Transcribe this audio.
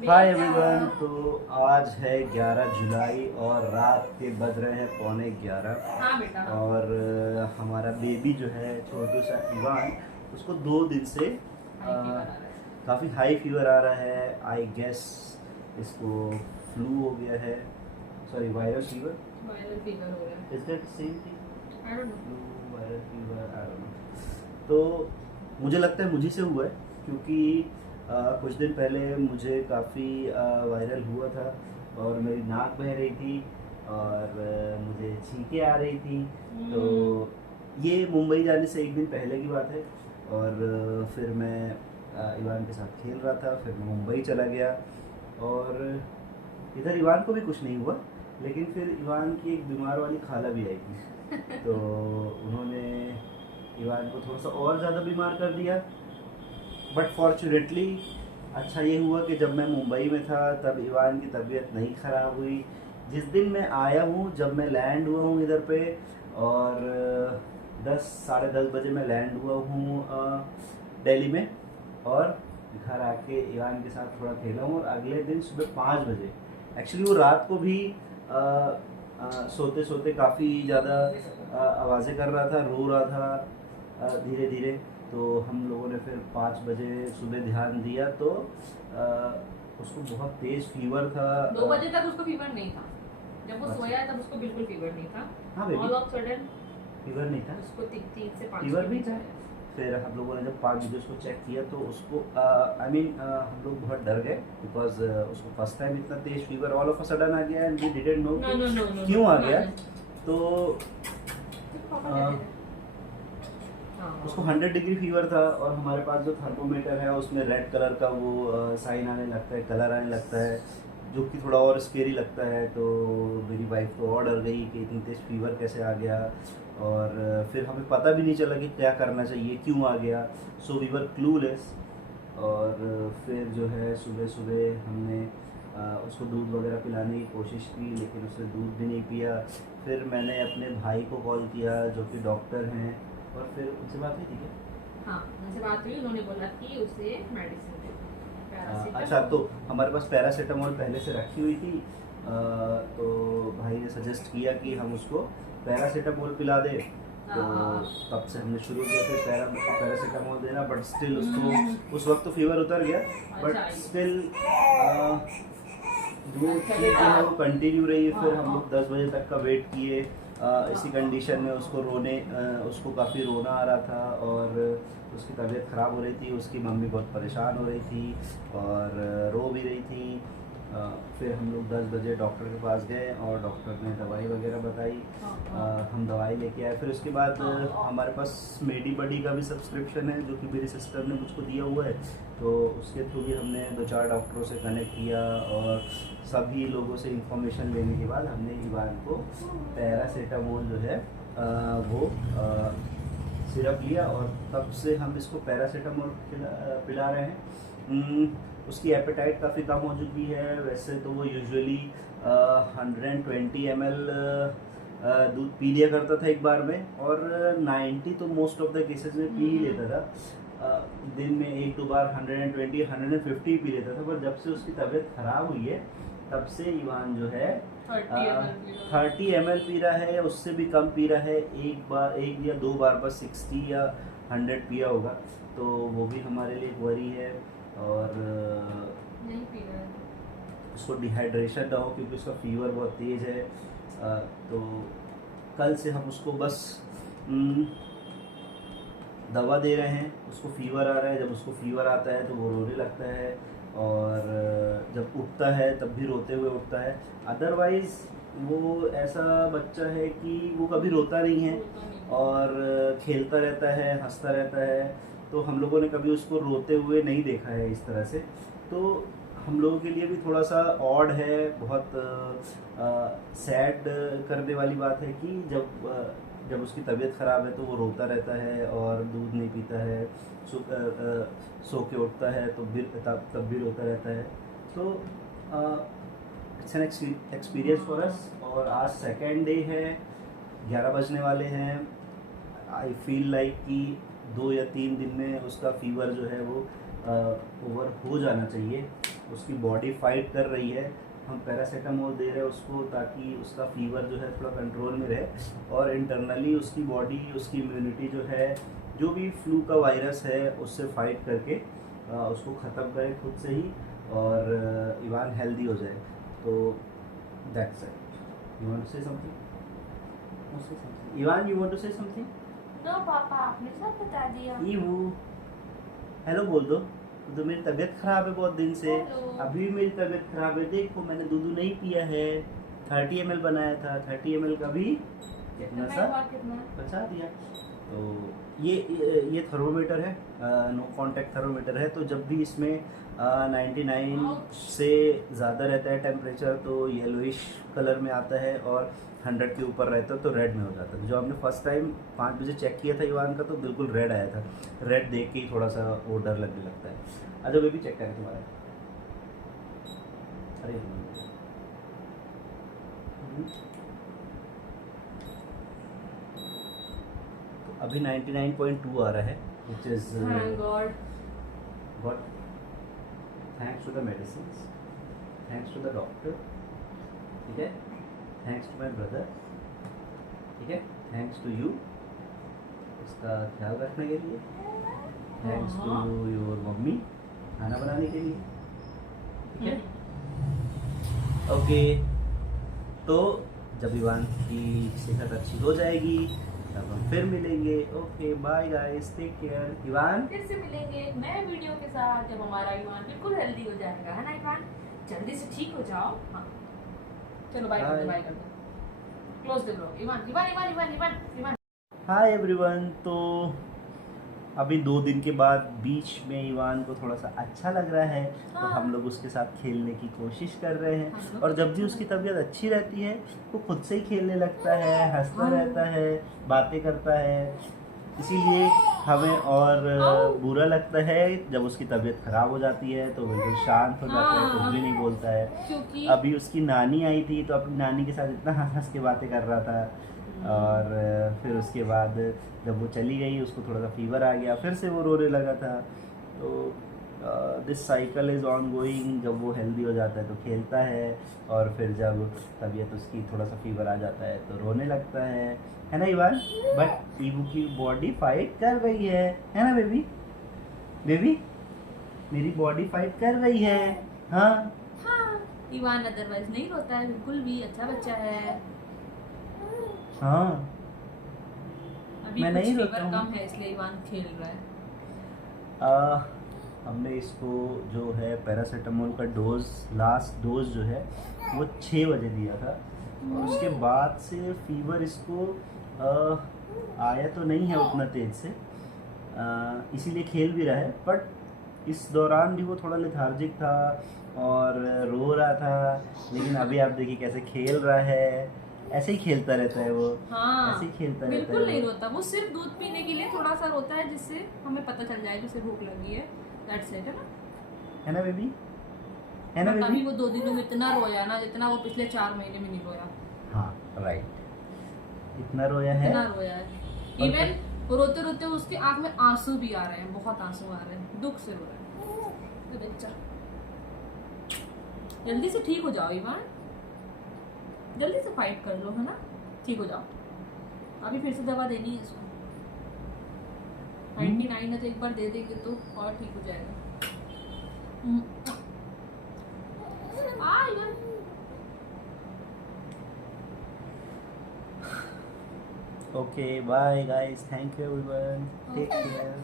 हाय everyone. तो आज है 11 जुलाई और रात के बज रहे हैं 11:15। हाँ बेटा। और हमारा बेबी जो है छोटू सा इवान, उसको 2 दिन से हाई फीवर आ रहा है। काफ़ी हाई फीवर आ रहा है। आई गेस इसको फ्लू हो गया है, sorry viral fever. Viral fever हो रहा है। Is that same thing? I don't know. Flu viral fever, I don't know. तो मुझे लगता है मुझे से हुआ है, क्योंकि कुछ दिन पहले मुझे काफ़ी वायरल हुआ था और मेरी नाक बह रही थी और मुझे छींकें आ रही थी। तो ये मुंबई जाने से एक दिन पहले की बात है। और फिर मैं इवान के साथ खेल रहा था, फिर मैं मुंबई चला गया और इधर इवान को भी कुछ नहीं हुआ, लेकिन फिर इवान की एक बीमार वाली खाला भी आई थी। तो उन्होंने इवान को थोड़ा सा और ज़्यादा बीमार कर दिया। बट फॉर्चुनेटली अच्छा ये हुआ कि जब मैं मुंबई में था तब इवान की तबीयत नहीं ख़राब हुई। जिस दिन मैं आया हूँ, जब मैं लैंड हुआ हूँ इधर पे, और 10 साढ़े 10 बजे मैं लैंड हुआ हूँ दिल्ली में, और घर आके इवान के साथ थोड़ा खेला हूँ। और अगले दिन सुबह 5 बजे, एक्चुअली वो रात को भी सोते सोते काफ़ी ज़्यादा आवाज़ें कर रहा था, रो रहा था धीरे धीरे। तो हम लोगों ने फिर 5 बजे सुबह ध्यान दिया तो उसको बहुत तेज़ फीवर था। 2 बजे तक उसको फीवर नहीं था। जब वो अच्छा। सोया तब उसको बिल्कुल फीवर नहीं था। हाँ baby, all of sudden fever नहीं था, उसको 3 से 5 फीवर भी था। फिर हम लोगों ने जब 5 बजे उसको चेक किया तो उसको आई मीन हम लोग बहुत डर गए, बिकॉज उसको फर्स्ट टाइम इतना तेज़ fever all of a sudden आ गया and we didn't know no no no no क्यों आ गया। तो उसको 100 डिग्री फीवर था और हमारे पास जो थर्मोमीटर है उसमें रेड कलर का वो साइन आने लगता है, कलर आने लगता है, जो कि थोड़ा और स्केरी लगता है। तो मेरी वाइफ तो और डर गई कि इतनी तेज़ फीवर कैसे आ गया। और फिर हमें पता भी नहीं चला कि क्या करना चाहिए, क्यों आ गया। So we were clueless. और फिर जो है सुबह सुबह हमने उसको दूध वगैरह पिलाने की कोशिश की, लेकिन उसने दूध भी नहीं पिया। फिर मैंने अपने भाई को कॉल किया जो कि डॉक्टर हैं, और फिर उनसे बात हुई थी क्या? हाँ, उनसे बात हुई। उन्होंने बोला कि उसे मेडिसिन दे दो, पैरासिटामोल। अच्छा, तो हमारे पास पैरासीटामोल पहले से रखी हुई थी। तो भाई ने सजेस्ट किया कि हम उसको पैरासीटामोल पिला दें। तो तब से हमने शुरू किया फिर पैरासीटामोल देना। बट स्टिल उसको उस वक्त तो फीवर उतर गया, बट स्टिल जो चीज़ है वो कंटिन्यू रही। फिर हम लोग 10 बजे तक का वेट किए इसी कंडीशन में। उसको काफ़ी रोना आ रहा था और उसकी तबीयत ख़राब हो रही थी। उसकी मम्मी बहुत परेशान हो रही थी और रो भी रही थी। फिर हम लोग 10 बजे डॉक्टर के पास गए और डॉक्टर ने दवाई वगैरह बताई। हम दवाई लेके आए। फिर उसके बाद हमारे पास मेडी बडी का भी सब्सक्रिप्शन है, जो कि मेरी सिस्टर ने मुझको दिया हुआ है। तो उसके थ्रू भी हमने 2-4 डॉक्टरों से कनेक्ट किया और सभी लोगों से इंफॉर्मेशन लेने के बाद हमने इवान को पैरासीटामोल जो है वो सिरप लिया, और तब से हम इसको पैरासीटामोल पिला रहे हैं। उसकी एपेटाइट काफ़ी कम हो चुकी है। वैसे तो वो यूजुअली 120 ml दूध पी लिया करता था एक बार में, और 90 तो मोस्ट ऑफ द केसेस में पी ही लेता था। दिन में 1-2 बार 120 150 पी लेता था। पर जब से उसकी तबीयत ख़राब हुई है तब से इवान जो है 30 ml पी रहा है, या उससे भी कम पी रहा है। एक या दो बार बस 60 या 100 पिया होगा। तो वो भी हमारे लिए एक वरी है। और नहीं पी रहा है। उसको डिहाइड्रेशन ना हो, क्योंकि उसका फीवर बहुत तेज़ है। तो कल से हम उसको बस दवा दे रहे हैं। उसको फीवर आ रहा है, जब उसको फीवर आता है तो वो रोने लगता है, और जब उठता है तब भी रोते हुए उठता है। अदरवाइज़ वो ऐसा बच्चा है कि वो कभी रोता नहीं है और खेलता रहता है, हंसता रहता है। तो हम लोगों ने कभी उसको रोते हुए नहीं देखा है इस तरह से। तो हम लोगों के लिए भी थोड़ा सा ऑड है, बहुत सैड करने वाली बात है कि जब उसकी तबीयत ख़राब है तो वो रोता रहता है और दूध नहीं पीता है, सो के उठता है तो भी तब भी रोता रहता है। तो it's an experience for us. और आज सेकेंड डे है, 11 बजने वाले हैं। आई फील लाइक कि 2 या 3 दिन में उसका फीवर जो है वो ओवर हो जाना चाहिए। उसकी बॉडी फाइट कर रही है। हम पैरासीटामोल दे रहे हैं उसको ताकि उसका फीवर जो है थोड़ा कंट्रोल में रहे और इंटरनली उसकी बॉडी, उसकी इम्यूनिटी जो है, जो भी फ्लू का वायरस है उससे फाइट करके उसको ख़त्म करे खुद से ही और इवान हेल्दी हो जाए। तो that's it. You want to say something? Ivaan, you want to say something? No पापा, आपने सब बता दिया। ईवू, हेलो बोल दो। तो मेरी तबीयत ख़राब है बहुत दिन से। हेलो। अभी भी मेरी तबीयत ख़राब है। देखो मैंने दूध नहीं पिया है। 30 ml बनाया था, 30 ml का भी कितना सा कितना? बचा दिया। तो ये थर्मोमीटर है, नो कांटेक्ट थर्मोमीटर है। तो जब भी इसमें 99 से ज़्यादा रहता है टेम्परेचर तो येलोइश कलर में आता है और 100 के ऊपर रहता है तो रेड में हो जाता है। जो हमने फर्स्ट टाइम 5 बजे चेक किया था इवान का तो बिल्कुल रेड आया था। रेड देख के ही थोड़ा सा वो डर लगने लगता है। अच्छा बेबी चेक करें तुम्हारा। अरे तो अभी 99.2 आ रहा है which is Thank God. what thanks to the medicines, thanks to the doctor, ठीक है, thanks to my brother, ठीक है, thanks to you इसका ख्याल रखने के लिए, थैंक्स टू योर मम्मी खाना बनाने के लिए, ठीक है। ओके, तो जब इवान की सेहत अच्छी हो जाएगी तब हम फिर मिलेंगे। Okay bye guys, take care. Ivaan फिर से मिलेंगे एक नए वीडियो के साथ जब हमारा ईमान बिल्कुल हेल्दी हो जाएगा, है ना ईमान? जल्दी से ठीक हो जाओ। हाँ चलो बाय कर दो, बाय कर दो, क्लोज द ब्लॉग। ईमान ईमान ईमान ईमान ईमान ईमान। Hi everyone. तो अभी 2 दिन के बाद बीच में इवान को थोड़ा सा अच्छा लग रहा है तो हम लोग उसके साथ खेलने की कोशिश कर रहे हैं और जब भी उसकी तबीयत अच्छी रहती है वो खुद से ही खेलने लगता है, हंसता रहता है, बातें करता है। इसीलिए हमें और बुरा लगता है जब उसकी तबीयत खराब हो जाती है तो बिल्कुल शांत हो जाता है, कुछ भी नहीं बोलता है। क्योंकि अभी उसकी नानी आई थी तो अपनी नानी के साथ इतना हंस हंस के बातें कर रहा था और फिर उसके बाद जब वो चली गई उसको थोड़ा सा फीवर आ गया, फिर से वो रोने लगा था। तो this cycle is on going. जब वो हेल्दी हो जाता है तो खेलता है और फिर जब तबीयत उसकी थोड़ा सा फीवर आ जाता है तो रोने लगता है ना इवान? बट ईवू की बॉडी फाइट कर रही है ना बेबी? बेबी मेरी बॉडी फाइट कर रही है। हाँ हाँ, ईमान अदरवाइज नहीं रोता है बिल्कुल भी, अच्छा बच्चा है। हाँ अभी मैं कुछ नहीं रोता फीवर हूँ। कम है इसलिए ईमान खेल रहा है। हमने इसको जो है पैरासीटामोल का डोज, लास्ट डोज जो है वो 6 बजे दिया था और उसके बाद से फीवर इसको आया तो नहीं है उतना तेज से, इसीलिए खेल भी रहा है। बट इस दौरान भी वो थोड़ा लेथार्जिक था और रो रहा था, लेकिन अभी आप देखिए कैसे खेल रहा है। ऐसे ही खेलता रहता है वो। हाँ, ऐसे ही खेलता रहता है बिल्कुल नहीं वो। रोता। वो सिर्फ दूध पीने के लिए थोड़ा सा रोता है जिससे हमें पता चल जाए कि उसे भूख लगी है। दैट्स इट, है ना बेबी? है ना अभी बेबी? वो 2 दिनों में इतना रोया ना जितना वो पिछले 4 महीने में नहीं रोया। हाँ राइट, इतना रोया है। इतना रोया है। इवन रोते रोते उसकी आंख में आंसू भी आ रहे हैं, बहुत आंसू आ रहे हैं, दुख से रो रहा है। तो बच्चा जल्दी से ठीक हो जाओ ईमान, जल्दी से फाइट कर लो, है ना? ठीक हो जाओ। अभी फिर से दवा देनी है इसको। 99 है तो एक बार दे देंगे तो और ठीक हो जाएगा। ईमान Okay, bye guys. Thank you everyone. Take care.